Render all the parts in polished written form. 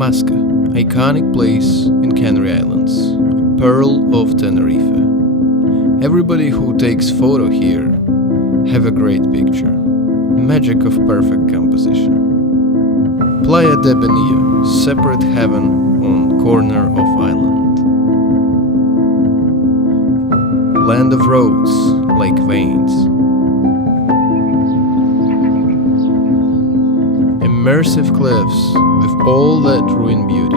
Masca, iconic place in Canary Islands, Pearl of Tenerife. Everybody who takes photo here have a great picture. Magic of perfect composition. Playa de Benillo, separate heaven on corner of island. Land of roads like veins. Immersive cliffs with all that ruined beauty.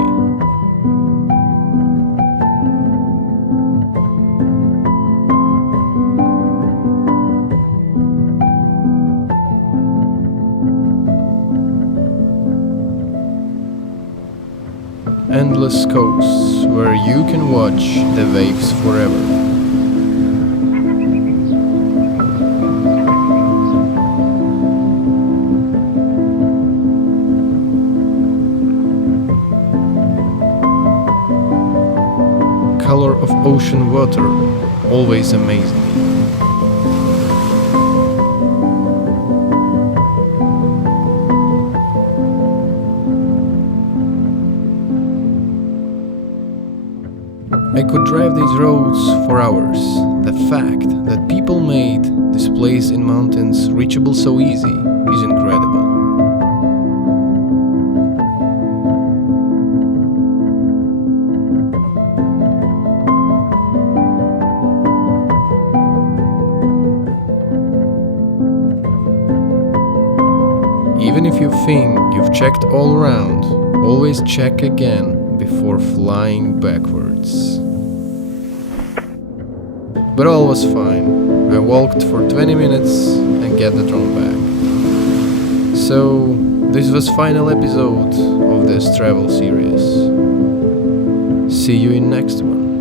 Endless coasts where you can watch the waves forever. Color of ocean water always amazed me. I could drive these roads for hours. The fact that people made this place in mountains reachable so easy is incredible. Even if you think you've checked all around, always check again before flying backwards. But all was fine. I walked for 20 minutes and get the drone back. So, this was final episode of this travel series. See you in next one.